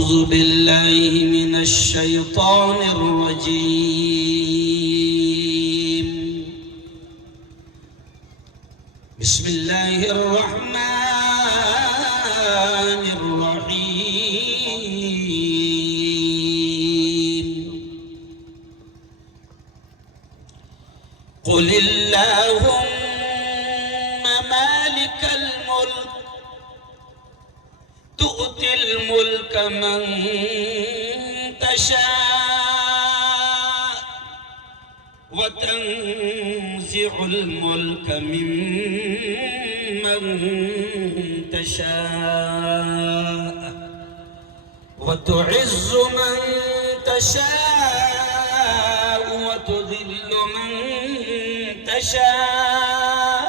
أعوذ بالله من الشيطان الرجيم. بسم الله الرحمن الرحيم. قل اللهم مالك الملك تؤتي الملك من تشاء وتنزع الملك ممن تشاء وتعز من تشاء وتذل من تشاء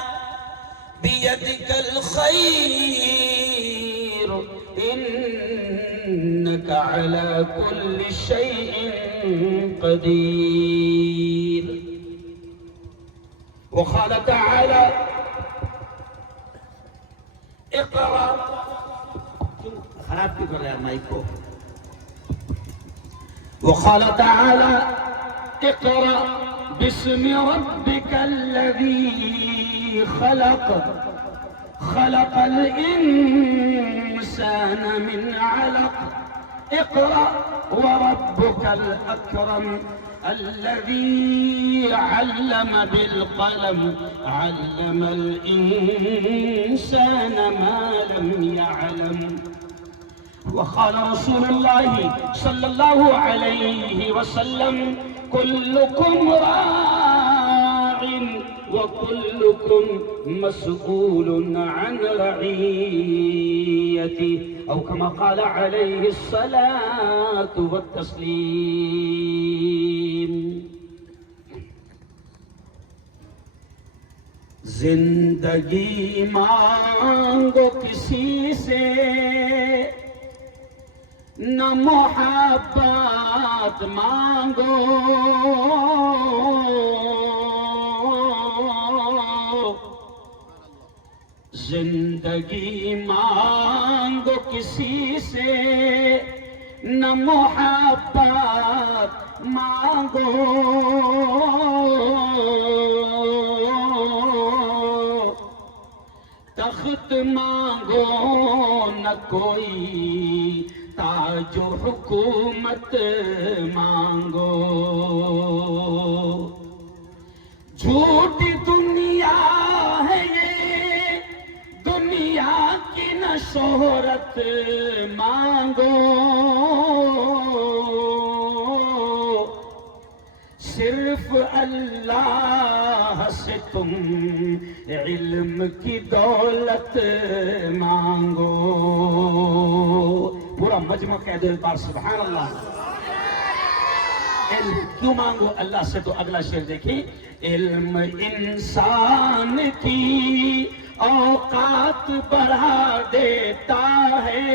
بيدك الخير إنك على كل شيء قدير. وقال تعالى اقرأ. خراب کیوں کر رہا ہے مائک کو؟ وقال تعالى اقرأ باسم ربك الذي خلق خلق الإنسان من علق اقرأ وربك الأكرم الذي علم بالقلم علم الإنسان ما لم يعلم. وقال رسول الله صلى الله عليه وسلم كلكم راع وكلكم مسؤول عن رعيته أو كما قال عليه الصلاة والتسليم. زندگی مانگو کسی سے نہ محبت مانگو زندگی مانگو کسی سے نہ محبت مانگو تخت مانگو نہ کوئی تاج و حکومت مانگو. جھوٹی دنیا ہے یہ دنیا کی نہ شہرت مانگو صرف اللہ سے تم علم کی دولت مانگو. پورا مجمع کہہ دو ایک بار سبحان اللہ. علم کیوں مانگو اللہ سے؟ تو اگلا شعر دیکھیں. علم انسان کی اوقات بڑھا دیتا ہے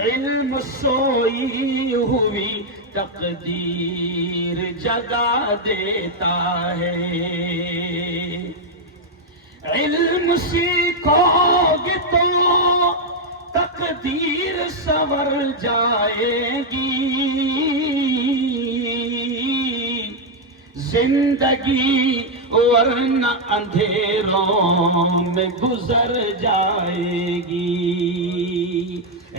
علم سوئی ہوئی تقدیر جگا دیتا ہے. علم سیکھو گے تو تقدیر سنور جائے گی زندگی ورنہ اندھیروں میں گزر جائے گی.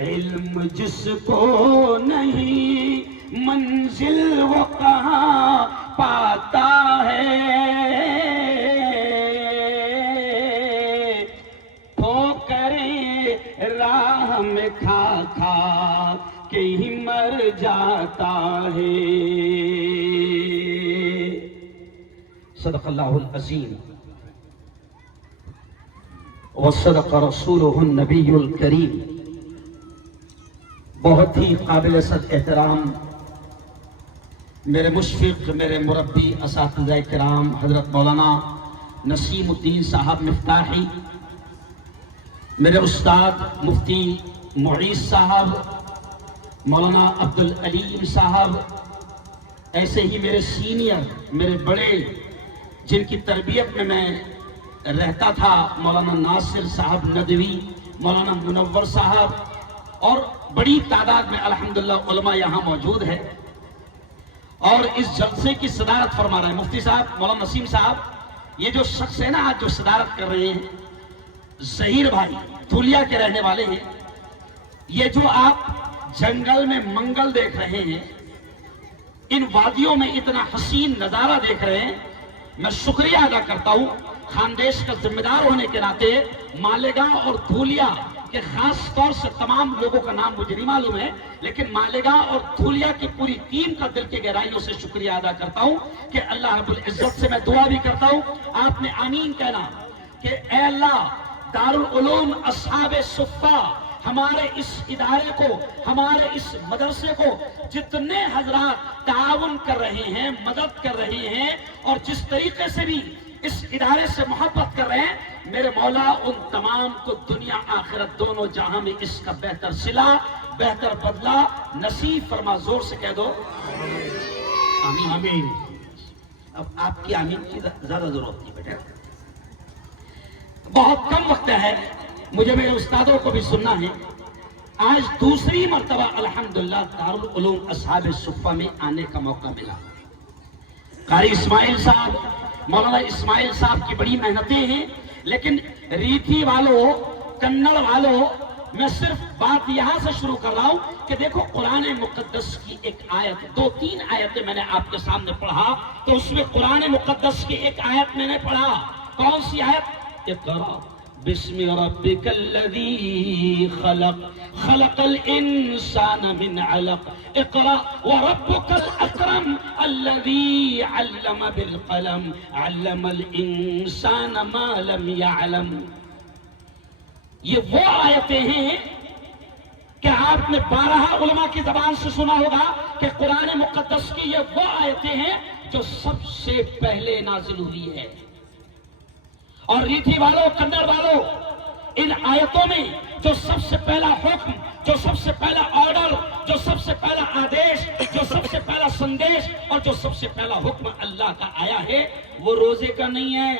علم جس کو نہیں منزل وہ کہاں پاتا ہے راہ میں کھا کھا کے ہی مر جاتا ہے. صدق اللہ العظیم وصدق رسولہ النبی الکریم. بہت ہی قابل صد احترام میرے مشفق میرے مربی اساتذہ کرام حضرت مولانا نسیم الدین صاحب مفتاحی، میرے استاد مفتی معیز صاحب، مولانا عبدالعلیم صاحب، ایسے ہی میرے سینئر میرے بڑے جن کی تربیت میں رہتا تھا مولانا ناصر صاحب ندوی، مولانا منور صاحب اور بڑی تعداد میں الحمدللہ علماء یہاں موجود ہے اور اس جلسے کی صدارت فرما رہے ہیں مفتی صاحب مولانا نسیم صاحب. یہ جو شخص ہے نا آج جو صدارت کر رہے ہیں ظہیر بھائی دھولیا کے رہنے والے ہیں. یہ جو آپ جنگل میں منگل دیکھ رہے ہیں ان وادیوں میں اتنا حسین نظارہ دیکھ رہے ہیں میں شکریہ ادا کرتا ہوں خاندیش کا ذمہ دار ہونے کے ناطے مالیگاؤں اور دھولیا کہ خاص طور سے تمام لوگوں کا نام مجھے نہیں معلوم ہے لیکن مالیگاؤں اور دھولیا کی پوری ٹیم کا دل کے گہرائیوں سے شکریہ ادا کرتا ہوں کہ اللہ رب العزت سے میں دعا بھی کرتا ہوں آپ نے آمین کہنا کہ اے اللہ دارالعلوم اصحاب صفہ ہمارے اس ادارے کو ہمارے اس مدرسے کو جتنے حضرات تعاون کر رہے ہیں مدد کر رہے ہیں اور جس طریقے سے بھی اس ادارے سے محبت کر رہے ہیں میرے مولا ان تمام کو دنیا آخرت دونوں جہاں میں اس کا بہتر صلہ بہتر بدلہ نصیب فرما. زور سے کہہ دو آمین. آمین. اب آپ کی آمین کی زیادہ ضرورت نہیں بیٹا بہت کم وقت ہے مجھے میرے استادوں کو بھی سننا ہے. آج دوسری مرتبہ الحمدللہ دارالعلوم اصحاب صفہ میں آنے کا موقع ملا. قاری اسماعیل صاحب مولانا اسماعیل صاحب کی بڑی محنتیں ہیں لیکن ریتھی والوں کنڑ والوں میں صرف بات یہاں سے شروع کر رہا ہوں کہ دیکھو قرآن مقدس کی ایک آیت 2-3 آیتیں میں نے آپ کے سامنے پڑھا تو اس میں قرآن مقدس کی ایک آیت میں نے پڑھا. کون سی آیت؟ اقرأ بسم ربک الذی خلق خلق الانسان من علق اقرأ وربک الاکرم الذی علم بالقلم علم الانسان ما لم يعلم. یہ وہ آیتیں ہیں کہ آپ نے 12 علماء کی زبان سے سنا ہوگا کہ قرآن مقدس کی یہ وہ آیتیں ہیں جو سب سے پہلے نازل ہوئی ہے. اور ریتھی والوں کنڑ والوں ان آیتوں میں جو سب سے پہلا حکم جو سب سے پہلا آرڈر جو سب سے پہلا آدیش جو سب سے پہلا سندیش اور جو سب سے پہلا حکم اللہ کا آیا ہے وہ روزے کا نہیں ہے.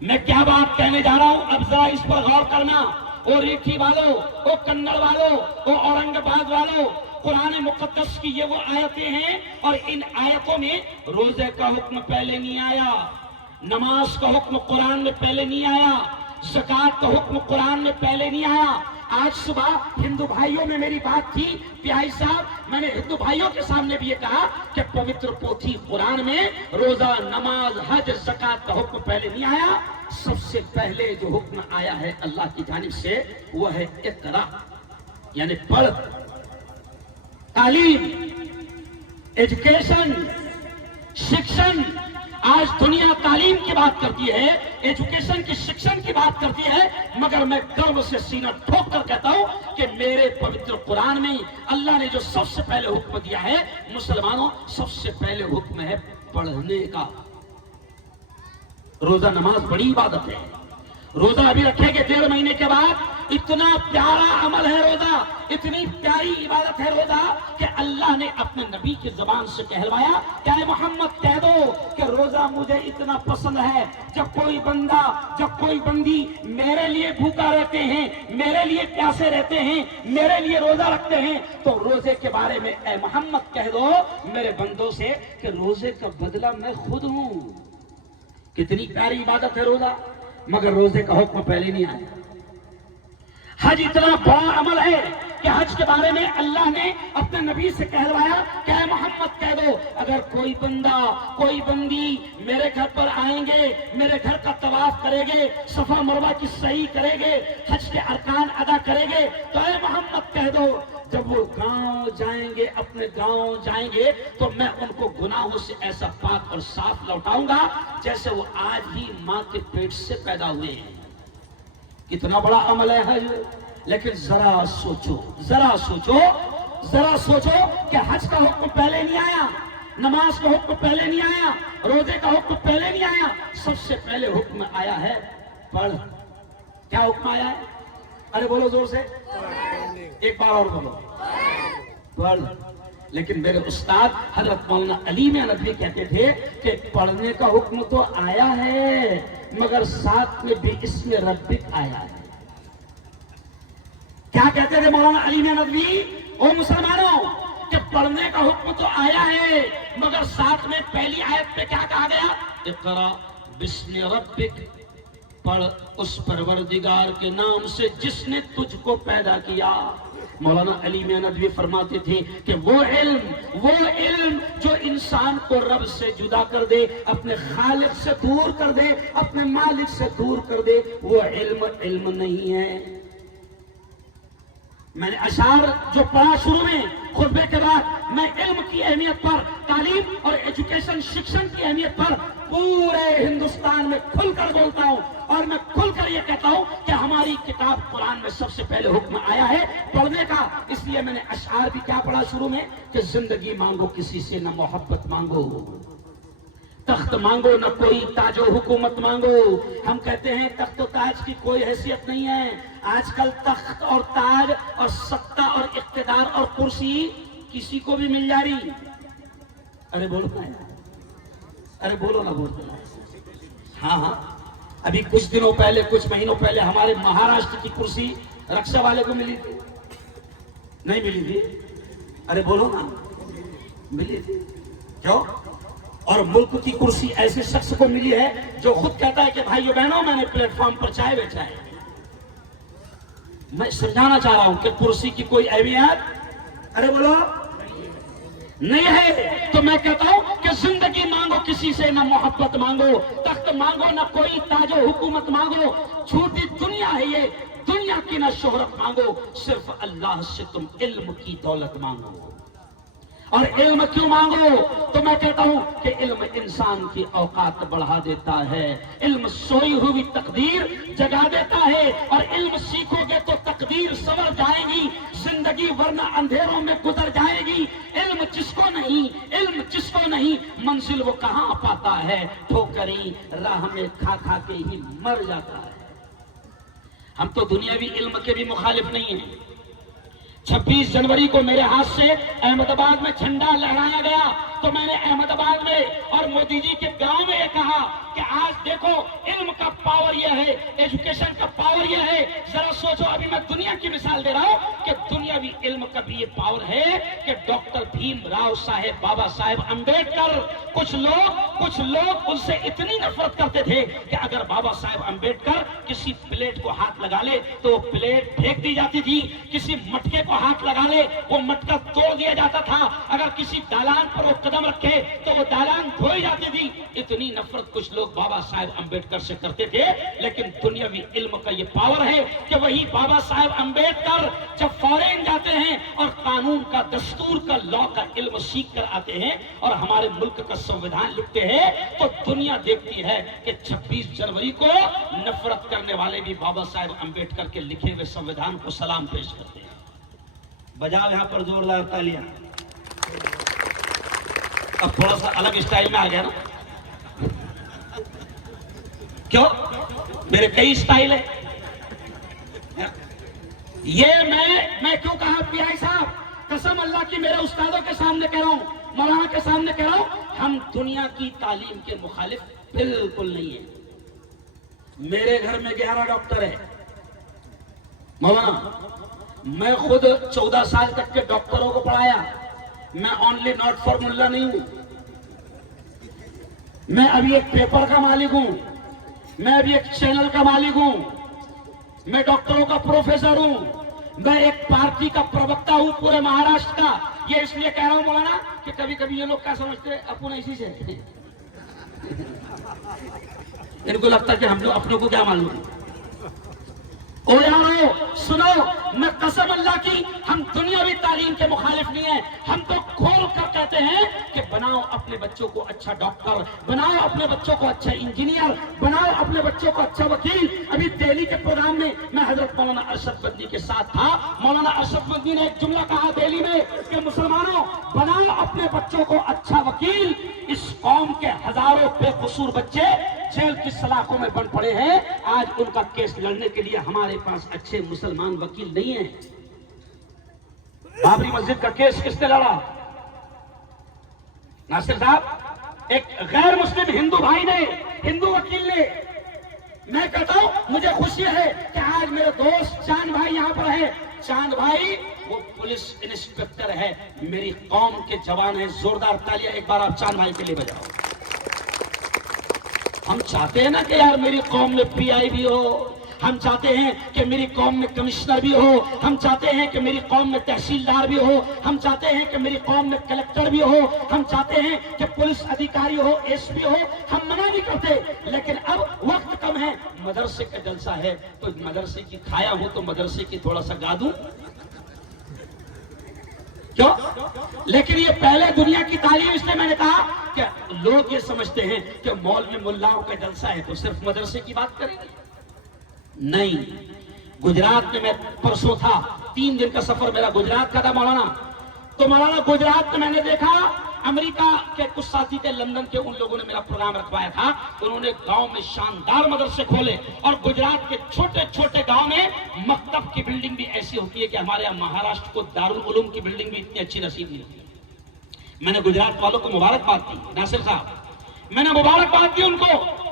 میں کیا بات کہنے جا رہا ہوں اب ذرا اس پر غور کرنا. او ریتھی والوں او کنڑ والوں او اورنگ آباد والوں قرآن مقدس کی یہ وہ آیتیں ہیں اور ان آیتوں میں روزے کا حکم پہلے نہیں آیا نماز کا حکم قرآن میں پہلے نہیں آیا زکوٰۃ کا حکم قرآن میں پہلے نہیں آیا. آج صبح ہندو بھائیوں میں میری بات تھی پیائی صاحب میں نے ہندو بھائیوں کے سامنے بھی یہ کہا کہ پوتر پوتھی قرآن میں روزہ نماز حج زکوٰۃ کا حکم پہلے نہیں آیا. سب سے پہلے جو حکم آیا ہے اللہ کی جانب سے وہ ہے اقرا یعنی پڑھ. تعلیم ایجوکیشن شکشن آج دنیا تعلیم کی بات کرتی ہے ایجوکیشن کی شکشن کی بات کرتی ہے مگر میں گرو سے سینہ ٹھوک کر کہتا ہوں کہ میرے پوتر قرآن میں اللہ نے جو سب سے پہلے حکم دیا ہے مسلمانوں سب سے پہلے حکم ہے پڑھنے کا. روزہ نماز بڑی عبادت ہے. روزہ ابھی رکھیں گے 1.5 مہینے کے بعد اتنا پیارا عمل ہے روزہ اتنی پیاری عبادت ہے روزہ کہ اللہ نے اپنے نبی کی زبان سے کہلوایا کہ اے محمد کہہ دو کہ روزہ مجھے اتنا پسند ہے جب کوئی بندہ جب کوئی بندی میرے لیے بھوکا رہتے ہیں میرے لیے پیاسے رہتے ہیں میرے لیے روزہ رکھتے ہیں تو روزے کے بارے میں اے محمد کہہ دو میرے بندوں سے کہ روزے کا بدلہ میں خود ہوں. کتنی پیاری عبادت ہے روزہ مگر روزے کا حکم پہلے نہیں آیا. حج اتنا بڑا عمل ہے کہ حج کے بارے میں اللہ نے اپنے نبی سے کہلوایا کہ اے محمد کہہ دو اگر کوئی بندہ کوئی بندی میرے گھر پر آئیں گے میرے گھر کا طواف کرے گے صفا مروہ کی سعی کرے گے حج کے ارکان ادا کرے گے تو اے محمد کہہ دو جب وہ گاؤں جائیں گے اپنے گاؤں جائیں گے تو میں ان کو گناہوں سے ایسا پاک اور صاف لوٹاؤں گا جیسے وہ آج ہی ماں کے پیٹ سے پیدا ہوئے ہیں. کتنا بڑا عمل ہے حج لیکن ذرا سوچو کہ حج کا حکم پہلے نہیں آیا نماز کا حکم پہلے نہیں آیا روزے کا حکم پہلے نہیں آیا سب سے پہلے حکم آیا ہے پڑھ. کیا حکم آیا ہے؟ ارے بولو زور سے ایک بار اور بولو پڑھ. لیکن میرے استاد حضرت مولانا علی میں ندوی کہتے تھے کہ پڑھنے کا حکم تو آیا ہے مگر ساتھ میں بھی اسم ربک آیا ہے. کیا کہتے تھے مولانا علی میاں ندوی؟ او مسلمانوں کہ پڑھنے کا حکم تو آیا ہے مگر ساتھ میں پہلی آیت پہ کیا کہا گیا؟ اقرا بسم ربک، پڑھ اس پروردگار کے نام سے جس نے تجھ کو پیدا کیا۔ مولانا علی میاں ندوی فرماتے تھے کہ وہ علم جو انسان کو رب سے جدا کر دے، اپنے خالق سے دور کر دے، اپنے مالک سے دور کر دے، وہ علم نہیں ہے۔ میں نے اشعار جو پڑھا شروع میں خطبے کے بعد، میں علم کی اہمیت پر، تعلیم اور ایجوکیشن شکشن کی اہمیت پر پورے ہندوستان میں کھل کر بولتا ہوں، اور میں کھل کر یہ کہتا ہوں کہ ہماری کتاب قرآن میں سب سے پہلے حکم آیا ہے پڑھنے کا۔ اس لیے میں نے اشعار بھی کیا پڑھا شروع میں کہ زندگی مانگو کسی سے نہ محبت مانگو، تخت مانگو نہ کوئی تاج و حکومت مانگو۔ ہم کہتے ہیں تخت و تاج کی کوئی حیثیت نہیں ہے، آج کل تخت اور تاج اور ستہ اور اقتدار اور کرسی کسی کو بھی مل جا رہی۔ ارے بولو نا، ارے بولو نا، بولو۔ ہاں ابھی کچھ دنوں پہلے، کچھ مہینوں پہلے ہمارے مہاراشٹر کی کرسی رکشہ والے کو ملی تھی، نہیں ملی تھی؟ ارے بولو نا، ملی تھی۔ کیوں؟ اور ملک کی کرسی ایسے شخص کو ملی ہے جو خود کہتا ہے کہ بھائیو بہنوں میں نے پلیٹ فارم پر چائے بیچا ہے۔ میں سمجھانا چاہ رہا ہوں کہ کرسی کی کوئی اہمیت، ارے بولو، نہیں ہے۔ تو میں کہتا ہوں کہ زندگی مانگو کسی سے نہ محبت مانگو، تخت مانگو نہ کوئی تاج و حکومت مانگو، جھوٹی دنیا ہے یہ، دنیا کی نہ شہرت مانگو، صرف اللہ سے تم علم کی دولت مانگو۔ اور علم کیوں مانگو؟ تو میں کہتا ہوں کہ علم انسان کی اوقات بڑھا دیتا ہے، علم سوئی ہوئی تقدیر جگا دیتا ہے، اور علم سیکھو گے تو تقدیر سنور جائے گی، زندگی ورنہ اندھیروں میں گزر جائے گی۔ علم جس کو نہیں منزل وہ کہاں پاتا ہے، ٹھوکریں راہ میں کھا کھا کے ہی مر جاتا ہے۔ ہم تو دنیاوی علم کے بھی مخالف نہیں ہیں۔ 26 جنوری کو میرے ہاتھ سے احمد آباد میں جھنڈا لہرایا گیا تو میں نے احمد آباد میں اور مودی جی کے گاؤں میں یہ کہا کہ آج دیکھو علم کا پاور یہ ہے، ایجوکیشن کا پاور یہ ہے۔ ذرا سوچو، ابھی میں دنیا کی مثال دے رہا ہوں کہ دنیاوی علم کا بھی یہ پاور ہے کہ ڈاکٹر بھیم راؤ صاحب، بابا صاحب امبیڈکر، کچھ لوگ ان سے اتنی نفرت کرتے تھے کہ اگر بابا صاحب امبیڈکر کسی پلیٹ کو ہاتھ لگا لے تو وہ پلیٹ پھینک دی جاتی تھی، کسی مٹکے کو ہاتھ لگا لے وہ مٹکا توڑ دیا جاتا تھا، اگر کسی دالان پر وہ قدم رکھے تو وہ دالان دھوئی جاتی تھی۔ اتنی نفرت کچھ لوگ بابا صاحب امبیڈکر سے کرتے تھے، لیکن دنیاوی علم کا یہ پاور ہے کہ وہی بابا صاحب امبیڈکر جب فارین جاتے ہیں اور قانون کا، دستور کا، لاء کا علم سیکھ کر آتے ہیں اور ہمارے ملک کا سنویدھان لکھتے ہیں تو دنیا دیکھتی ہے کہ 26 جنوری کو نفرت کرنے والے بھی بابا صاحب امبیڈکر کے لکھے ہوئے سنویدھان کو سلام پیش کرتے ہیں۔ بجاؤ یہاں پر زوردار تالیاں۔ اب تھوڑا سا الگ اسٹائل میں آ گیا نا، کیوں؟ میرے کئی اسٹائل ہیں۔ یہ میں کیوں کہا پی آئی صاحب، قسم اللہ کی میرے استادوں کے سامنے کہہ رہا ہوں، مولانا کے سامنے کہہ رہا ہوں، ہم دنیا کی تعلیم کے مخالف بالکل نہیں ہیں۔ میرے گھر میں 11 ڈاکٹر ہیں مولانا، میں خود 14 سال تک کے ڈاکٹروں کو پڑھایا۔ میں اونلی ناٹ فار ملا نہیں ہوں، میں ابھی ایک پیپر کا مالک ہوں، میں ابھی ایک چینل کا مالک ہوں، میں ڈاکٹروں کا پروفیسر ہوں، میں ایک پارٹی کا پروکتا ہوں پورے مہاراشٹر کا۔ یہ اس لیے کہہ رہا ہوں مولانا کہ کبھی کبھی یہ لوگ کیا سمجھتے ہیں اپنے اسی سے، ان کو لگتا ہے کہ ہم لوگ اپنوں کو کیا معلوم ہے۔ او یارو سنو، میں قسم اللہ کی ہم دنیاوی تعلیم کے مخالف نہیں ہیں، ہم تو کھول کر کہتے ہیں کہ بناؤ اپنے بچوں کو اچھا ڈاکٹر، بناؤ اپنے بچوں کو اچھا انجینئر، بناؤ اپنے بچوں کو اچھا وکیل۔ ابھی دہلی کے پروگرام میں میں حضرت مولانا ارشد مدنی کے ساتھ تھا، مولانا ارشد مدنی نے ایک جملہ کہا دہلی میں کہ مسلمانوں بناؤ اپنے بچوں کو اچھا وکیل۔ اس قوم کے ہزاروں بے قصور بچے جیل کی سلاخوں میں بن پڑے ہیں، آج ان کا کیس لڑنے کے لیے ہمارے پاس اچھے مسلمان وکیل نہیں ہیں۔ بابری مسجد کا کیس کس نے لڑا؟ ناصر صاحب، ایک غیر مسلم ہندو بھائی نے، ہندو وکیل نے۔ میں کہتا ہوں مجھے خوشی ہے کہ آج میرے دوست جان بھائی یہاں پر ہے، چاند بھائی وہ پولیس انسپکٹر ہے، میری قوم کے جوان ہیں. زوردار تالیاں ایک بار آپ چاند بھائی کے لیے بجاؤ. ہم چاہتے ہیں نا کہ یار میری قوم میں پی آئی بھی ہو، ہم چاہتے ہیں کہ میری قوم میں کمشنر بھی ہو، ہم چاہتے ہیں کہ میری قوم میں تحصیلدار بھی ہو، ہم چاہتے ہیں کہ میری قوم میں کلکٹر بھی ہو، ہم چاہتے ہیں کہ پولیس ادھیکاری ہو، ایس پی ہو. ہم منع نہیں کرتے، لیکن اب وقت کم ہے، مدرسے کا جلسہ ہے تو مدرسے کی کھایا ہو تو مدرسے کی تھوڑا سا گا دوں کیوں؟ لیکن یہ پہلے دنیا کی تعلیم، اس لیے میں نے کہا کہ لوگ یہ سمجھتے ہیں کہ مولوی ملاؤں کا جلسہ ہے تو صرف مدرسے کی بات کریں گے. نہیں، گجرات میں پرسوں تھا، 3 دن کا سفر میرا گجرات کا تھا مولانا. تو مولانا گجرات میں نے دیکھا امریکہ کے کچھ ساتھی تھے لندن کے، ان لوگوں نے میرا پروگرام رکھوایا تھا. انہوں نے گاؤں میں شاندار مدرسے کھولے، اور گجرات کے چھوٹے چھوٹے گاؤں میں مکتب کی بلڈنگ بھی ایسی ہوتی ہے کہ ہمارے یہاں مہاراشٹر کو دارالعلوم کی بلڈنگ بھی اتنی اچھی نصیب نہیں ہوتی. میں نے گجرات والوں کو مبارکباد دی. ناصر صاحب میں نے مبارکباد دی ان کو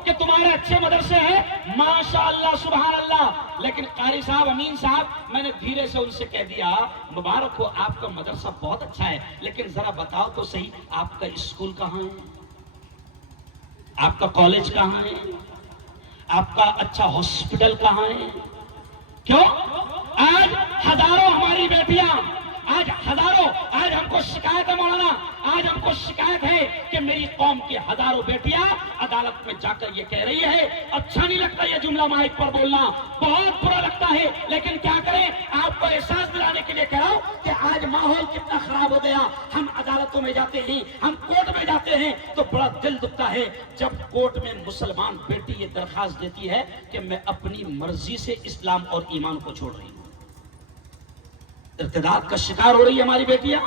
کہ تمہارے اچھے مدرسے ہیں، ماشاءاللہ سبحان اللہ. لیکن قاری صاحب، امین صاحب، میں نے دھیرے سے ان سے کہہ دیا مبارک ہو، آپ کا مدرسہ بہت اچھا ہے، لیکن ذرا بتاؤ تو صحیح آپ کا اسکول کہاں ہے، آپ کا کالج کہاں ہے، آپ کا اچھا ہاسپٹل کہاں ہے؟ کیوں؟ آج ہزاروں ہماری بیٹیاں، آج ہم کو شکایت ہے مولانا، آج ہم کو شکایت ہے کہ میری قوم کی ہزاروں بیٹیاں عدالت میں جا کر یہ کہہ رہی ہے. اچھا نہیں لگتا یہ جملہ مائک پر بولنا، بہت برا لگتا ہے، لیکن کیا کریں، آپ کو احساس دلانے کے لیے کہہ رہا ہوں کہ آج ماحول کتنا خراب ہو گیا. ہم عدالتوں میں جاتے ہیں، ہم کورٹ میں جاتے ہیں تو بڑا دل دکھتا ہے جب کورٹ میں مسلمان بیٹی یہ درخواست دیتی ہے کہ میں اپنی مرضی سے اسلام اور ایمان کو چھوڑ رہی ہوں. ارتداد کا شکار ہو رہی ہے ہماری بیٹیاں،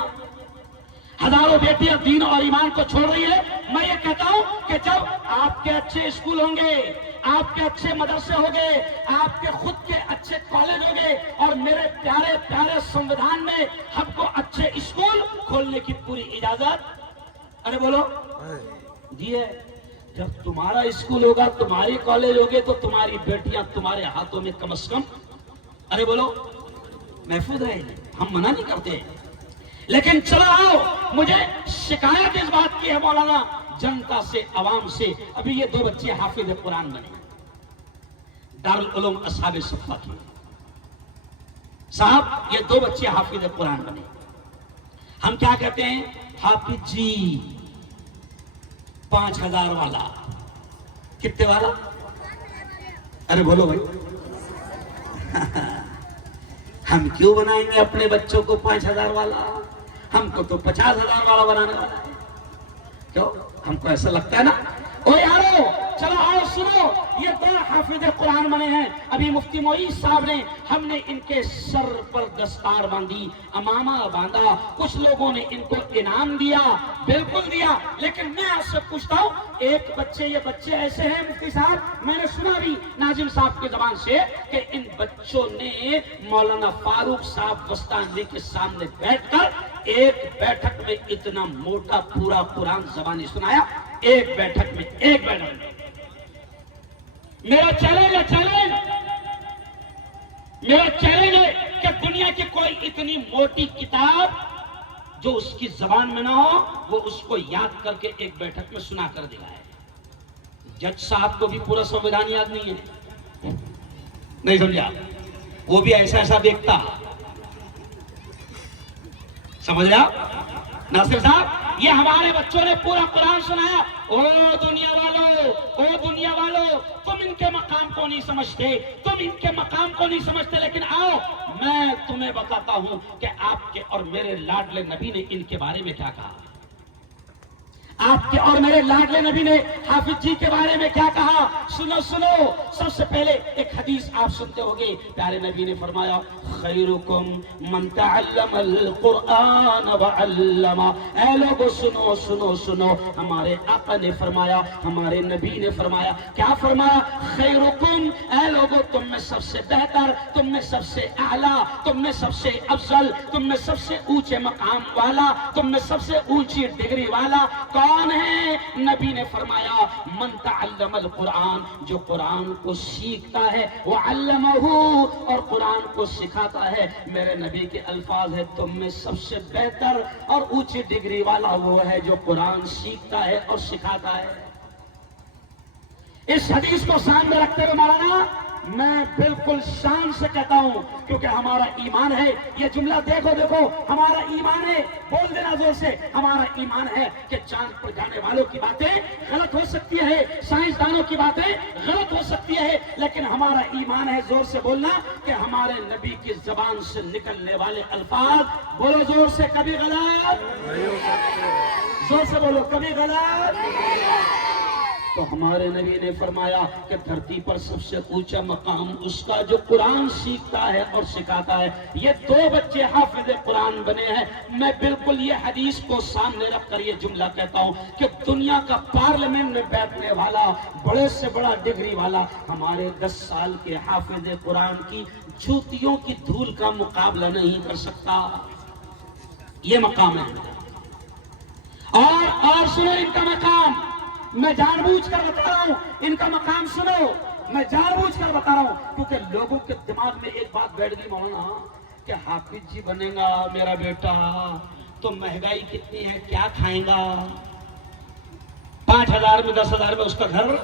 ہزاروں بیٹیاں دین اور ایمان کو چھوڑ رہی ہے. میں یہ کہتا ہوں کہ جب آپ کے اچھے اسکول ہوں گے، آپ کے اچھے مدرسے ہوں گے، آپ کے خود کے اچھے کالج ہوں گے، اور میرے پیارے پیارے سنویدھان میں ہم کو اچھے اسکول کھولنے کی پوری اجازت، ارے بولو دی ہے. جب تمہارا اسکول ہوگا، تمہاری کالج ہوگے، تو تمہاری بیٹیاں تمہارے ہاتھوں میں کم از کم، ارے بولو، محفوظ ہے. ہم منع نہیں کرتے، لیکن چلا آؤ، مجھے شکایت اس بات کی ہے مولانا جنتا سے، عوام سے. ابھی یہ 2 بچے حافظ قرآن بنے، دارالعلوم اصحاب صفا کی. صاحب یہ 2 بچے حافظ قرآن بنے. ہم کیا کہتے ہیں؟ حافظ جی 5000 والا. کتنے والا؟ ارے بولو بھائی. ہم کیوں بنائیں گے اپنے بچوں کو 5000 والا؟ ہم کو تو 50000 والا بنانے والا ہے. کیوں؟ ہم کو ایسا لگتا ہے نا. او یارو چلو آؤ سنو، یہ 2 حافظ قرآن بنے ہیں. ابھی مفتی معیز صاحب نے، ہم نے ان کے سر پر دستار باندھی، امامہ باندھا، کچھ لوگوں نے ان کو انعام دیا، بالکل دیا. لیکن میں آپ سے پوچھتا ہوں، ایک بچے، یہ بچے ایسے ہیں مفتی صاحب، میں نے سنا بھی ناظم صاحب کی زبان سے کہ ان بچوں نے مولانا فاروق صاحب وستانوی کے سامنے بیٹھ کر ایک بیٹھک میں اتنا موٹا پورا قرآن زبانی سنایا. ایک بیٹھک میں. میرا چیلنج ہے کہ دنیا کی کوئی اتنی موٹی کتاب جو اس کی زبان میں نہ ہو، وہ اس کو یاد کر کے ایک بیٹھک میں سنا کر دکھائے. جج صاحب کو بھی پورا سنویدھان یاد نہیں ہے، نہیں سمجھا؟ وہ بھی ایسا دیکھتا. سمجھ رہا ناصر صاحب؟ یہ ہمارے بچوں نے پورا قرآن سنایا. او دنیا والو، تم ان کے مقام کو نہیں سمجھتے، لیکن آؤ میں تمہیں بتاتا ہوں کہ آپ کے اور میرے لاڈلے نبی نے ان کے بارے میں کیا کہا. آپ کے اور میرے لاڈلے نبی نے حافظ جی کے بارے میں کیا کہا. سنو. سب سے پہلے ایک حدیث آپ سنتے ہوگے. پیارے نبی نے فرمایا خیرکم من تعلم القرآن وعلمہ. اے لوگو سنو. ہمارے آقا نے فرمایا، ہمارے نبی نے فرمایا، کیا فرمایا؟ خیرکم، اے لوگو تم میں سب سے بہتر، تم میں سب سے اعلیٰ، تم میں سب سے افضل، تم میں سب سے اونچے مقام والا، تم میں سب سے اونچی ڈگری والا قرآن ہے. نبی نے فرمایا من تعلم القرآن، جو قرآن کو سیکھتا ہے، وعلمہ، اور قرآن کو سکھاتا ہے. میرے نبی کے الفاظ ہے تم میں سب سے بہتر اور اونچی ڈگری والا وہ ہے جو قرآن سیکھتا ہے اور سکھاتا ہے. اس حدیث کو سامنے رکھتے ہوئے مولانا میں بالکل شان سے کہتا ہوں، کیونکہ ہمارا ایمان ہے. یہ جملہ دیکھو ہمارا ایمان ہے. بول دینا زور سے، ہمارا ایمان ہے کہ چاند پر جانے والوں کی باتیں غلط ہو سکتی ہے، سائنسدانوں کی باتیں غلط ہو سکتی ہے، لیکن ہمارا ایمان ہے، زور سے بولنا، کہ ہمارے نبی کی زبان سے نکلنے والے الفاظ، بولو زور سے، کبھی غلط، زور سے بولو، کبھی غلط. تو ہمارے نبی نے فرمایا کہ دھرتی پر سب سے اونچا مقام اس کا جو قرآن سیکھتا ہے اور سکھاتا ہے. یہ 2 بچے حافظ قرآن بنے ہیں. میں بالکل یہ حدیث کو سامنے رکھ کر یہ جملہ کہتا ہوں کہ دنیا کا پارلیمنٹ میں بیٹھنے والا بڑے سے بڑا ڈگری والا ہمارے 10 سال کے حافظ قرآن کی جوتیوں کی دھول کا مقابلہ نہیں کر سکتا. یہ مقام ہے. اور سنو ان کا مقام، میں جان بوجھ کر بتا رہا ہوں، ان کا مقام سنو، میں جان بوجھ کر بتا رہا ہوں، کیونکہ لوگوں کے دماغ میں ایک بات بیٹھ گئی مولانا کہ حافظ جی بنے گا میرا بیٹا تو مہنگائی کتنی ہے، کیا کھائیں گا، 5,000 میں 10,000 میں اس کا گھر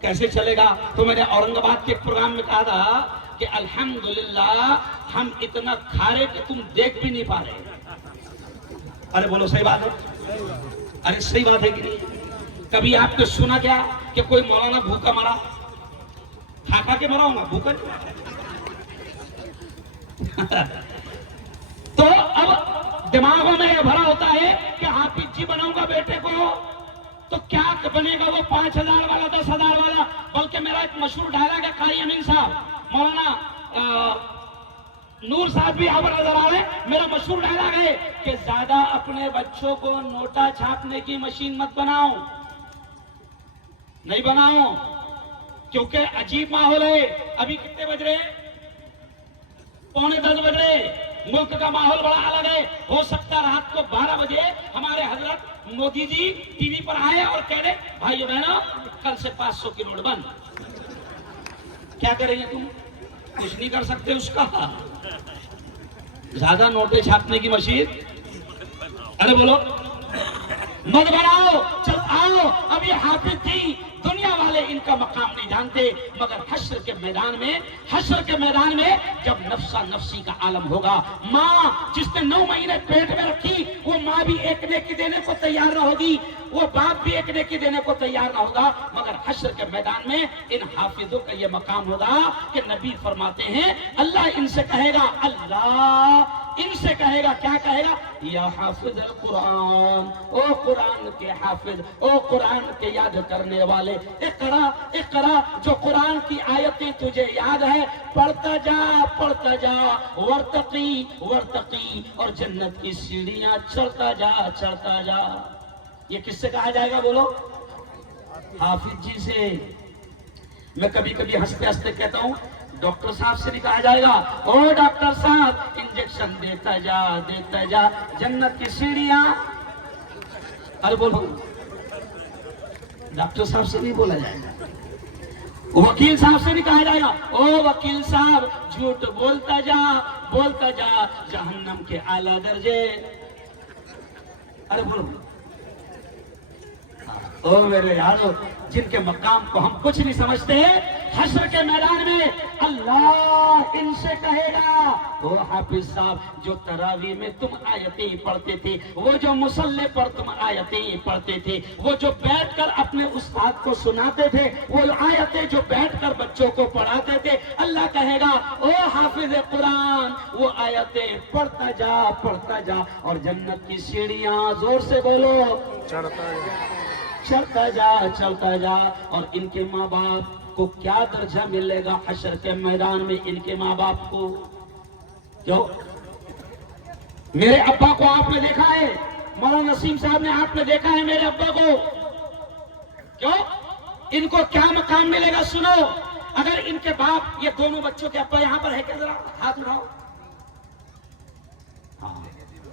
کیسے چلے گا. تو میں نے اورنگ آباد کے پروگرام میں کہا تھا کہ الحمدللہ ہم اتنا کھا رہے کہ تم دیکھ بھی نہیں پا رہے. ارے بولو صحیح بات ہے، ارے صحیح بات ہے کہ نہیں. کبھی آپ نے سنا کیا کہ کوئی مولانا بھوکا مرا؟ کھا کے مرا ہوگا، بھوکا نہیں. تو اب دماغوں میں یہ بھرا ہوتا ہے کہ حافظ جی بناؤں گا بیٹے کو تو کیا بنے گا، وہ 5,000 والا 10,000 والا. بلکہ میرا ایک مشہور ڈائلاگ ہے، قاری امین صاحب، مولانا نور صاحب بھی آور نظر آ رہے ہیں، میرا مشہور ڈائلاگ ہے کہ زیادہ اپنے بچوں کو نوٹا چھاپنے کی مشین مت بناؤ، نہیں بناؤ، کیونکہ عجیب ماحول ہے. ابھی کتنے بج رہے ہیں؟ 9:45 بج رہے. ملک کا ماحول بڑا الگ ہے. ہو سکتا رات کو 12 بجے ہمارے حضرت مودی جی ٹی وی پر آئے اور کہہ رہے بھائیو بہنوں کل سے 500 کی نوٹ بند. کیا کریں گے تم؟ کچھ نہیں کر سکتے اس کا. زیادہ نوٹیں چھاپنے کی مشین، ارے بولو مت بناؤ. چل آؤ، اب یہ حافظ تھی، دنیا والے ان کا مقام نہیں جانتے، مگر حشر کے میدان میں جب نفسا نفسی کا عالم ہوگا، ماں جس نے 9 مہینے پیٹ میں رکھی وہ ماں بھی ایک نیکی دینے کو تیار نہ ہوگی، وہ باپ بھی ایک نیکی دینے کو تیار نہ ہوگا. مگر حشر کے میدان میں ان حافظوں کا یہ مقام ہوگا کہ نبی فرماتے ہیں اللہ ان سے کہے گا، اللہ ان سے کہے گا، کیا کہے گا؟ یا حافظ القرآن، او قرآن کے حافظ، او قرآن کے یاد کرنے والے، اقرا اقرا، جو قرآن کی آیتیں تجھے یاد ہے پڑھتا جا، ورتقی ورتقی، اور جنت کی سیڑھیاں چڑھتا جا. یہ کس سے کہا جائے گا بولو؟ حافظ جی سے. میں کبھی کبھی ہنستے ہنستے کہتا ہوں ڈاکٹر صاحب سے نہیں کہا جائے گا او ڈاکٹر صاحب انجیکشن دیتا جا جنت کی سیڑھیاں. ارے بولو، ڈاکٹر صاحب سے نہیں بولا جائے گا، وکیل صاحب سے نہیں کہا جائے گا او وکیل صاحب جھوٹ بولتا جا جہنم کے اعلیٰ درجے. ارے بولو، او میرے یارو جن کے مقام کو ہم کچھ نہیں سمجھتے، حشر کے میدان میں اللہ ان سے کہے گا وہ حافظ صاحب جو تراویح میں تم آیتیں پڑھتے تھے، وہ جو مصلی پر تم آیتیں پڑھتے تھے، وہ جو بیٹھ کر اپنے استاد کو سناتے تھے، وہ آیتیں جو بیٹھ کر بچوں کو پڑھاتے تھے، اللہ کہے گا او حافظ قرآن وہ آیتیں پڑھتا جا اور جنت کی سیڑھیاں، زور سے بولو، چڑھتا جا. اور ان کے ماں باپ کو کیا درجہ ملے گا حشر کے میدان میں؟ ان کے ماں باپ کو جو میرے ابا کو آپ نے دیکھا ہے، مولانا نسیم صاحب نے آپ نے دیکھا ہے میرے ابا کو، کیوں ان کو کیا مقام ملے گا؟ سنو، اگر ان کے باپ، یہ دونوں بچوں کے ابا یہاں پر ہے کیا؟ ذرا ہاتھ اٹھاؤ.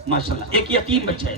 ماشاءاللہ ایک یتیم بچہ ہے.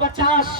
50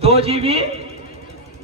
2 GB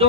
2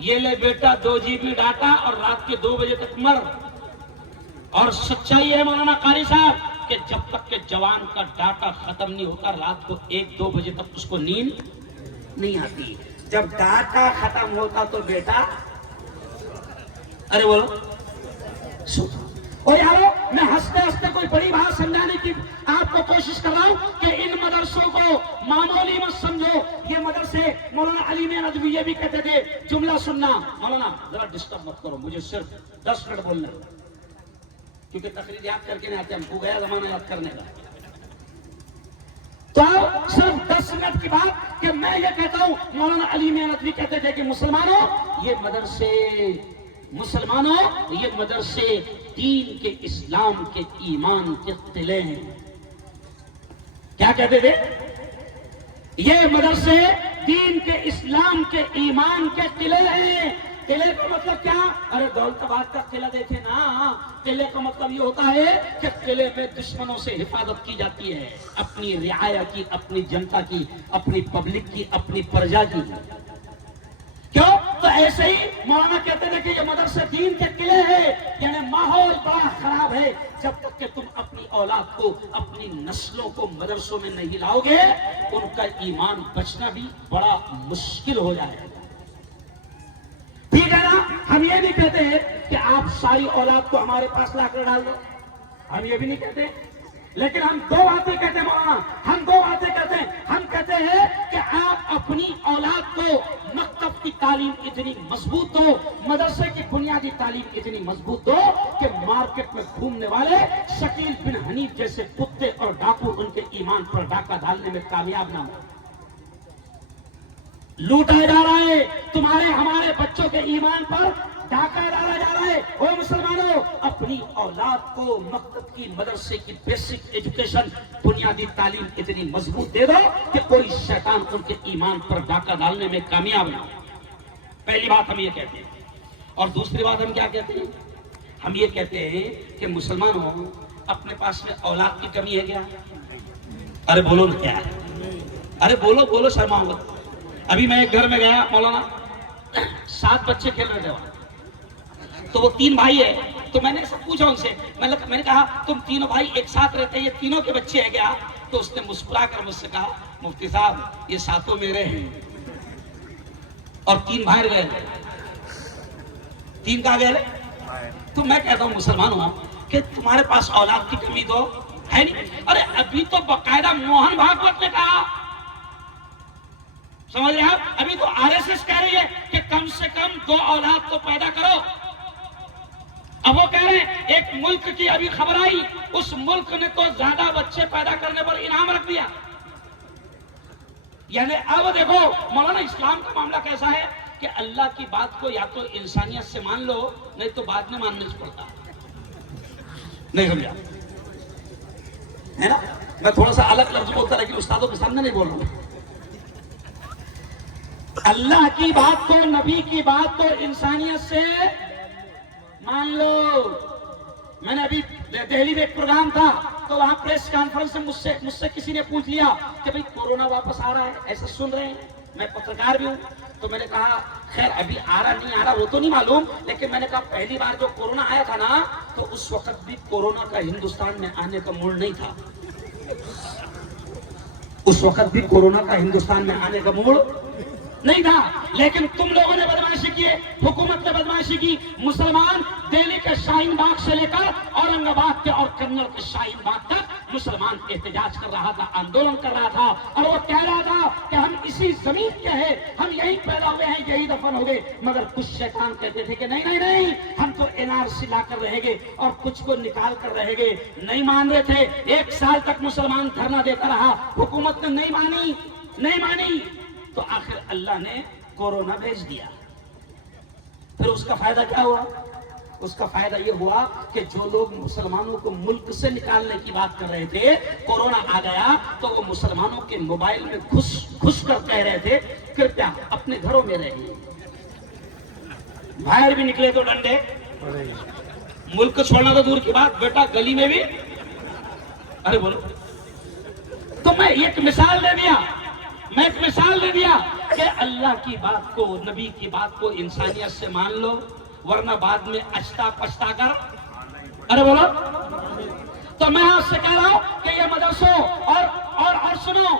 یہ لے بیٹا 2 GB ڈاٹا اور رات کے 2 بجے تک مر. اور سچائی ہے مولانا قاری صاحب کہ جب تک کہ جوان کا ڈاٹا ختم نہیں ہوتا رات کو 1-2 بجے تک اس کو نیند نہیں آتی. جب ڈاٹا ختم ہوتا تو بیٹا ارے بولو اور یارو میں ہنستے ہنستے کوئی بڑی بات سمجھانے کی آپ کو کوشش کر رہا ہوں کہ ان مدرسوں کو معمولی مت سمجھو. یہ مدرسے مولانا علی میں ندوی یہ بھی کہتے تھے جملہ سننا. مولانا ذرا ڈسٹرب مت کرو مجھے صرف 10 منٹ بولنا کیونکہ تقریر یاد کر کے نہیں آتے ہم کو گیا زمانہ یاد کرنے کا. تو صرف 10 منٹ کی بات کہ میں یہ کہتا ہوں مولانا علی میں ندوی کہتے تھے کہ مسلمانوں یہ مدرسے دین کے اسلام کے ایمان کے قلعے ہیں. کیا کہتے تھے؟ یہ مدرسے دین کے اسلام کے ایمان کے قلعے ہیں. قلعے کا مطلب کیا؟ ارے دولت آباد کا قلعہ دیکھے نا. قلعے کا مطلب یہ ہوتا ہے کہ قلعے میں دشمنوں سے حفاظت کی جاتی ہے اپنی رعایا کی, اپنی جنتا کی, اپنی پبلک کی, اپنی پرجا کی. کیوں؟ تو ایسے ہی مولانا کہتے تھے کہ یہ مدرسے دین کے قلعے ہیں. یعنی ماحول بڑا خراب ہے جب تک کہ تم اپنی اولاد کو, اپنی نسلوں کو مدرسوں میں نہیں لاؤ گے ان کا ایمان بچنا بھی بڑا مشکل ہو جائے گا. ٹھیک ہے نا. ہم یہ نہیں کہتے ہیں کہ آپ ساری اولاد کو ہمارے پاس لا کر ڈال دو, ہم یہ بھی نہیں کہتے, لیکن ہم 2 باتیں کہتے ہیں مولانا. ہم 2 باتیں کہتے ہیں. ہم کہتے ہیں کہ آپ اپنی اولاد کو مکتب کی تعلیم اتنی مضبوط دو, مدرسے کی بنیادی تعلیم اتنی مضبوط دو کہ مارکیٹ میں گھومنے والے شکیل بن حنیف جیسے کتے اور ڈاکو ان کے ایمان پر ڈاکہ ڈالنے میں کامیاب نہ ہو. لوٹا جا رہا ہے تمہارے ہمارے بچوں کے ایمان پر ڈاکہ ڈالا جا رہا ہے. او مسلمانوں, اپنی اولاد کو مکتب کی مدرسے کی بیسک ایجوکیشن بنیادی تعلیم اتنی مضبوط دے دو کہ کوئی شیطان ان کے ایمان پر ڈاکہ ڈالنے میں کامیاب نہ ہو. پہلی بات ہم یہ کہتے ہیں. اور دوسری بات ہم کیا کہتے ہیں؟ ہم یہ کہتے ہیں کہ مسلمانوں اپنے پاس میں اولاد کی کمی ہے کیا؟ ارے بولو نا کیا ہے؟ ارے بولو شرماؤ مت. ابھی میں ایک گھر میں گیا مولانا, 7 بچے کھیل رہے تھے وہاں. تو وہ 3 بھائی ہے. تو میں نے سب پوچھا ان سے, میں نے کہا تم تینوں بھائی ایک ساتھ رہتے ہیں, یہ تینوں کے بچے ہیں کیا؟ تو اس نے مسکرا کر مجھ سے کہا مفتی صاحب یہ 7 میرے ہیں اور 3 باہر گئے. 3 کہاں گئے؟ تو میں کہتا ہوں مسلمانوں کہ تمہارے پاس اولاد کی کمی تو ہے نہیں. ارے ابھی تو باقاعدہ موہن بھاگوت نے کہا, سمجھ رہے آپ, ابھی تو RSS کہہ رہی ہے کہ کم سے کم 2 اولاد تو پیدا کرو. اب وہ کہہ رہے ہیں ایک ملک کی ابھی خبر آئی, اس ملک نے تو زیادہ بچے پیدا کرنے پر انعام رکھ دیا. یعنی اب دیکھو مولانا اسلام کا معاملہ کیسا ہے کہ اللہ کی بات کو یا تو انسانیت سے مان لو نہیں تو بعد میں ماننے سے پڑتا. نہیں سمجھا ہے نا؟ میں تھوڑا سا الگ لفظ بولتا لیکن استادوں کے سامنے نہیں بول رہا ہوں. اللہ کی بات کو, نبی کی بات کو انسانیت سے مان لو. میں نے ابھی دہلی میں ایک پروگرام تھا تو وہاں پریس کانفرنس میں مجھ سے کسی نے پوچھ لیا کہ بھئی کورونا واپس آ رہا ہے, ایسا سن رہے ہیں, میں پترکار بھی ہوں. تو میں نے کہا خیر ابھی آ رہا نہیں آ رہا وہ تو نہیں معلوم, لیکن میں نے کہا پہلی بار جو کورونا آیا تھا نا تو اس وقت بھی کورونا کا ہندوستان میں آنے کا موڈ نہیں تھا. اس وقت بھی کورونا کا ہندوستان میں آنے کا موڈ نہیں تھا. لیکن تم لوگوں نے بدماشی کی, حکومت نے بدماشی کی. مسلمان دہلی کے شاہین باغ سے لے کر اورنگ آباد کے اور کنڑ کے شاہین باغ تک مسلمان احتجاج کر رہا تھا, آندولن کر رہا تھا, اور وہ کہہ رہا تھا کہ ہم اسی زمین کے ہیں, ہم یہی پیدا ہوئے ہیں, یہی دفن ہو گئے. مگر کچھ شیطان کہتے تھے کہ نہیں ہم تو NRC لا کر رہیں گے اور کچھ کو نکال کر رہیں گے. نہیں مان رہے تھے. 1 سال تک مسلمان دھرنا دیتا رہا, حکومت نے نہیں مانی تو آخر اللہ نے کورونا بھیج دیا. پھر اس کا فائدہ کیا ہوا؟ اس کا فائدہ یہ ہوا کہ جو لوگ مسلمانوں کو ملک سے نکالنے کی بات کر رہے تھے, کورونا آ گیا تو وہ مسلمانوں کے موبائل میں گھس کر کہہ رہے تھے کرپیا اپنے گھروں میں رہیے, باہر بھی نکلے تو ڈنڈے, ملک چھوڑنا تو دور کی بات, بیٹا گلی میں بھی. ارے بولو. تو میں ایک مثال دے دیا میں ایک مثال دے دیا کہ اللہ کی بات کو، نبی کی بات کو انسانیت سے مان لو، ورنہ بعد میں اچھتا پچھتا کر، ارے بولو. تو میں آپ سے کہہ رہا ہوں کہ یہ مدرسوں اور سنو،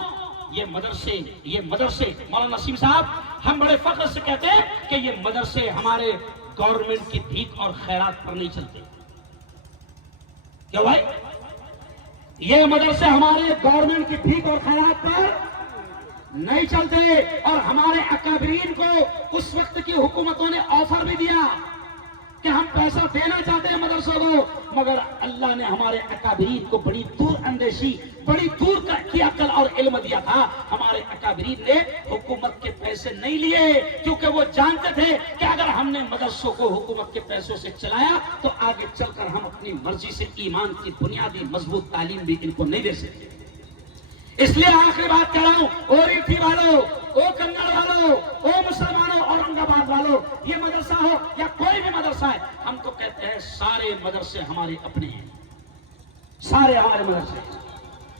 یہ مدرسے مولانا نسیم صاحب ہم بڑے فخر سے کہتے ہیں کہ یہ مدرسے ہمارے گورنمنٹ کی بھیک اور خیرات پر نہیں چلتے. کیوں بھائی؟ یہ مدرسے ہمارے گورنمنٹ کی بھیک اور خیرات پر نہیں چلتے، اور ہمارے اکابرین کو اس وقت کی حکومتوں نے آفر بھی دیا کہ ہم پیسہ دینا چاہتے ہیں مدرسوں کو، مگر اللہ نے ہمارے اکابرین کو بڑی دور اندیشی، بڑی دور کی عقل اور علم دیا تھا. ہمارے اکابرین نے حکومت کے پیسے نہیں لیے، کیونکہ وہ جانتے تھے کہ اگر ہم نے مدرسوں کو حکومت کے پیسوں سے چلایا تو آگے چل کر ہم اپنی مرضی سے ایمان کی بنیادی مضبوط تعلیم بھی ان کو نہیں دے سکتے. اس لیے آخری بات کہہ رہا ہوں، او ریٹھی والوں، او کنڑ والوں، او مسلمانوں، اورنگ آباد والوں، یہ مدرسہ ہو یا کوئی بھی مدرسہ ہے، ہم تو کہتے ہیں سارے مدرسے ہمارے اپنے ہیں، سارے ہمارے مدرسے.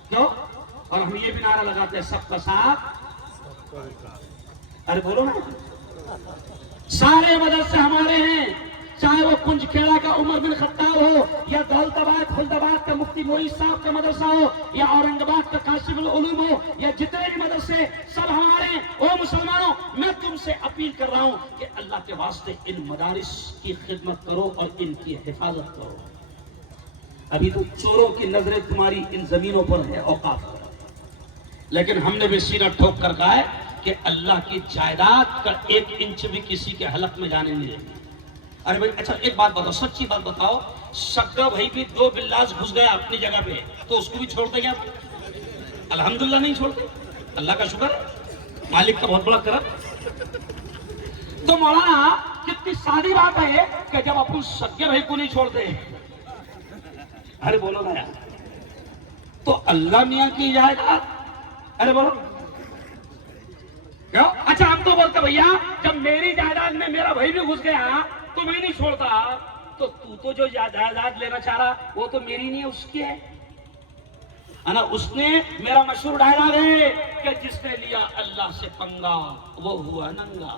کیوں؟ اور ہم یہ بھی نعرہ لگاتے ہیں سب کا ساتھ، ارے بولو نا، سارے مدرسے ہمارے ہیں، چاہے وہ کنج کھیڑا کا عمر بن خطاب ہو، یا دولت آباد خلد آباد کا مفتی معیز صاحب کا مدرسہ ہو، یا اورنگ آباد کا کاشف العلوم ہو، یا جتنے بھی مدرسے سب ہمارے ہیں. او مسلمانوں، میں تم سے اپیل کر رہا ہوں کہ اللہ کے واسطے ان مدارس کی خدمت کرو اور ان کی حفاظت کرو. ابھی تو چوروں کی نظریں تمہاری ان زمینوں پر ہے، اوقاف پر، لیکن ہم نے بھی سینہ ٹھوک کر کہا ہے کہ اللہ کی جائیداد کا 1 انچ بھی کسی کے حلق میں جانے نہیں دیں گے. ارے بھائی اچھا ایک بات بتاؤ، سچی بات بتاؤ، سگا بھائی بھی 2 بلاس گھس گیا اپنی جگہ پہ، تو اس کو بھی چھوڑتے کیا؟ الحمدللہ نہیں چھوڑتے، اللہ کا شکر ہے، مالک کا بہت بڑا کرم. تو مولانا کتنی سادی بات ہے یہ کہ جب اپن سگے بھائی کو نہیں چھوڑتے، ارے بولو نا یار، تو اللہ میاں کی جائیداد، ارے بولو کیوں؟ اچھا ہم تو بولتے بھیا جب میری جائیداد میں میرا بھائی بھی گھس گیا تو میں نہیں چھوڑتا، تو جو جائیداد لینا چاہ رہا وہ تو میری نہیں ہے، اس کی ہے نا. اس نے میرا مشہور ڈائلاگ ہے کہ جس نے لیا اللہ سے پنگا وہ ہوا ننگا.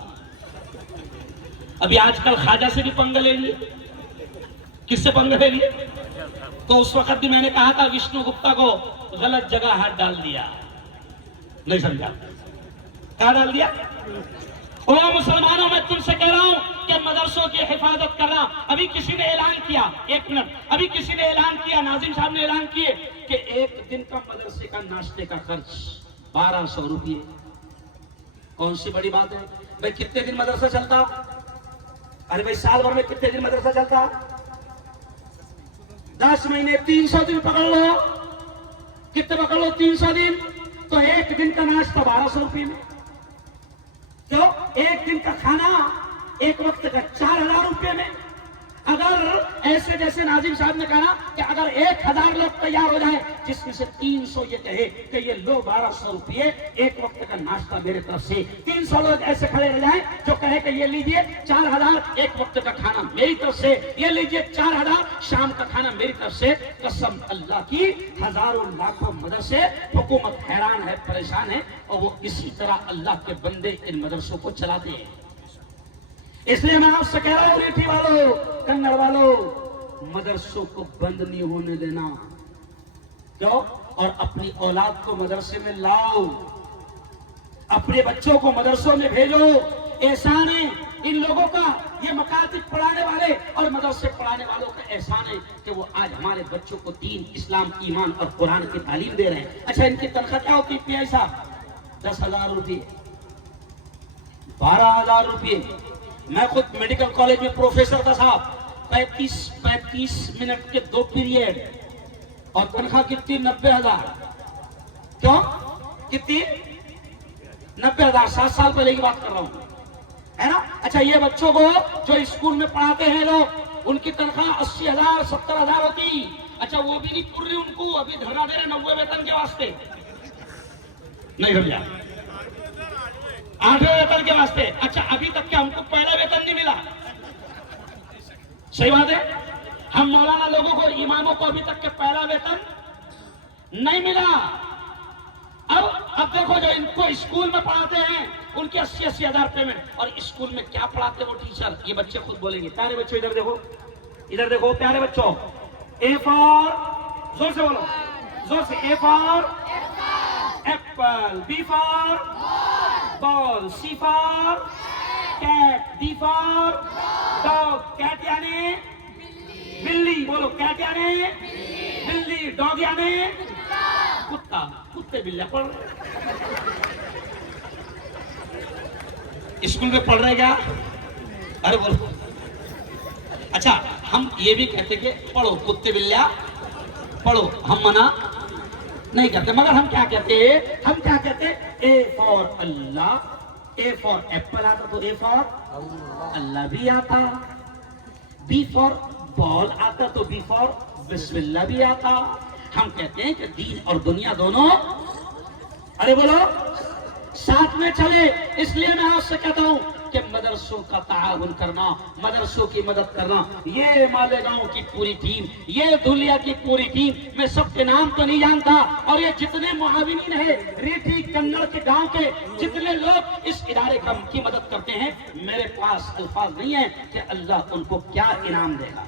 ابھی آج کل خواجہ سے بھی پنگا لے لیے، کس سے پنگا لے لیے؟ تو اس وقت بھی میں نے کہا تھا وشنو گپتا کو غلط جگہ ہاتھ ڈال دیا، نہیں سمجھا؟ کیا ڈال دیا؟ او مسلمانوں، میں تم سے کہہ رہا ہوں کہ مدرسوں کی حفاظت کرنا. ابھی کسی نے اعلان کیا، 1 منٹ، ابھی کسی نے اعلان کیا، ناظم صاحب نے اعلان کیے کہ 1 دن کا مدرسے کا ناشتے کا خرچ 1200 روپئے. کون سی بڑی بات ہے بھائی؟ کتنے دن مدرسہ چلتا؟ ارے بھائی سال بھر میں کتنے دن مدرسہ چلتا؟ 10 مہینے، 300 دن پکڑ لو. کتنے پکڑ لو؟ 300 دن. تو 1 دن کا ناشتہ 1200 روپئے میں. کیوں؟ 1 دن کا کھانا 1 وقت کا 4000 روپئے میں. اگر ایسے جیسے ناظم صاحب نے کہا کہ اگر 1000 لوگ تیار ہو جائیں جس میں سے 300 یہ کہے کہ یہ لو 1200 روپئے 1 وقت کا ناشتہ میرے طرف سے، 300 لوگ ایسے کھڑے رہ جائیں جو کہے کہ یہ لیجئے 4000 1 وقت کا کھانا میری طرف سے، یہ لیجئے 4000 شام کا کھانا میری طرف سے، قسم اللہ کی ہزاروں لاکھوں مدرسے، حکومت حیران ہے، پریشان ہے، اور وہ اسی طرح اللہ کے بندے ان مدرسوں کو چلاتے ہیں. اس لیے میں آپ سے کہہ رہا ہوں ریٹھی والوں، کنڑ والوں، مدرسوں کو بند نہیں ہونے دینا. کیوں؟ اور اپنی اولاد کو مدرسے میں لاؤ، اپنے بچوں کو مدرسوں میں بھیجو. احسان ہے ان لوگوں کا، یہ مکاتب پڑھانے والے اور مدرسے پڑھانے والوں کا احسان ہے کہ وہ آج ہمارے بچوں کو دین، اسلام، ایمان اور قرآن کی تعلیم دے رہے ہیں. اچھا ان کی تنخواہ کیا ہوتی ہے پی آئی صاحب؟ 10,000 روپئے، 12,000 روپئے. میں خود میڈیکل کالج میں پروفیسر تھا صاحب، 35 منٹ کے 2 پیریڈ، اور تنخواہ کتنی؟ 90,000. کیوں؟ کتنی؟ 90,000. 7 سال پہلے کی بات کر رہا ہوں، ہے نا. اچھا یہ بچوں کو جو اسکول میں پڑھاتے ہیں لوگ، ان کی تنخواہ 80,000 70,000 ہوتی. اچھا وہ بھی نہیں پور رہی ان کو، ابھی دھرنا دے رہے 90 ویتن کے واسطے. نہیں سمجھا؟ 8ویں ویتن کے واسطے. اچھا ابھی تک کہ ہم کو پہلا ویتن نہیں ملا. صحیح بات ہے. ہم مولانا لوگوں کو، اماموں کو ابھی تک کہ پہلا ویتن نہیں ملا. اب اب دیکھو جو ان کو اسکول میں پڑھاتے ہیں ان کے 80-80 ہزار پیمنٹ، اور اسکول میں کیا پڑھاتے وہ ٹیچر، یہ بچے خود بولیں گے۔ پیارے بچوں ادھر دیکھو پیارے بچوں، اے فار، زور سے بولو، زور سے، A for apple, B for ball, C for cat, D for dog. Cat یعنی بلی، بولو کیٹ یعنی بلی، ڈاگ یعنی کتا، کتے بلے پڑھ رہے اسکول میں پڑھ رہے کیا؟ ارے بولو، اچھا ہم یہ بھی کہتے کہ پڑھو کتے بلیا پڑھو، ہم منع نہیں کرتے، مگر ہم کیا کہتے ہیں، ہم کیا کہتے ہیں، A for Allah, A for apple آتا تو اے فار اللہ بھی آتا، بی فار بال آتا تو بی فار بسم اللہ بھی آتا۔ ہم کہتے ہیں کہ دین اور دنیا دونوں، ارے بولو، ساتھ میں چلے۔ اس لیے میں آپ سے کہتا ہوں کہ مدرسوں کا تعاون کرنا، مدرسوں کی مدد کرنا، یہ مالیگاؤں کی پوری ٹیم، یہ دھولیا کی پوری ٹیم، میں سب کے نام تو نہیں جانتا، اور یہ جتنے معاونین ہیں ریٹھی کنڑ کے گاؤں کے، جتنے لوگ اس ادارے کی مدد کرتے ہیں، میرے پاس الفاظ نہیں ہیں کہ اللہ ان کو کیا انعام دے گا،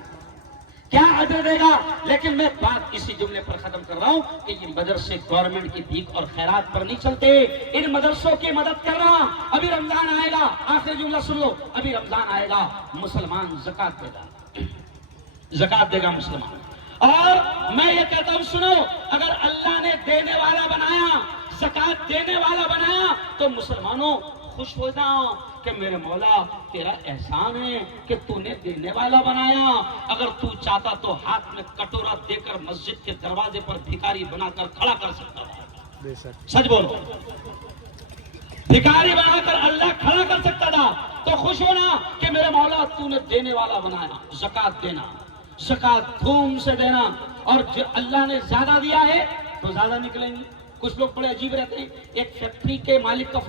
کیا اجر دے گا، لیکن میں بات اسی جملے پر ختم کر رہا ہوں کہ یہ مدرسے گورنمنٹ کی بھیک اور خیرات پر نہیں چلتے، ان مدرسوں کی مدد کرنا۔ ابھی رمضان آئے گا، آخری جملہ سن لو، ابھی رمضان آئے گا، مسلمان زکات دے گا، زکات دے گا مسلمان، اور میں یہ کہتا ہوں سنو، اگر اللہ نے دینے والا بنایا، زکات دینے والا بنایا، تو مسلمانوں خوش ہو جاؤ کہ میرے مولا تیرا احسان ہے کہ تو نے دینے والا بنایا۔ اگر تو چاہتا تو ہاتھ میں کٹورا دے کر مسجد کے دروازے پر بھکاری بنا کر کھڑا کر سکتا تھا، سچ بولو، بھکاری بنا کر اللہ کھڑا کر سکتا تھا۔ تو خوش ہونا کہ میرے مولا تو نے دینے والا بنایا، زکات دینا، زکات دھوم سے دینا، اور جو اللہ نے زیادہ دیا ہے تو زیادہ نکلیں گی۔ کچھ لوگ بڑے عجیب رہتے ہیں، ایک فیکٹری کے مالک کا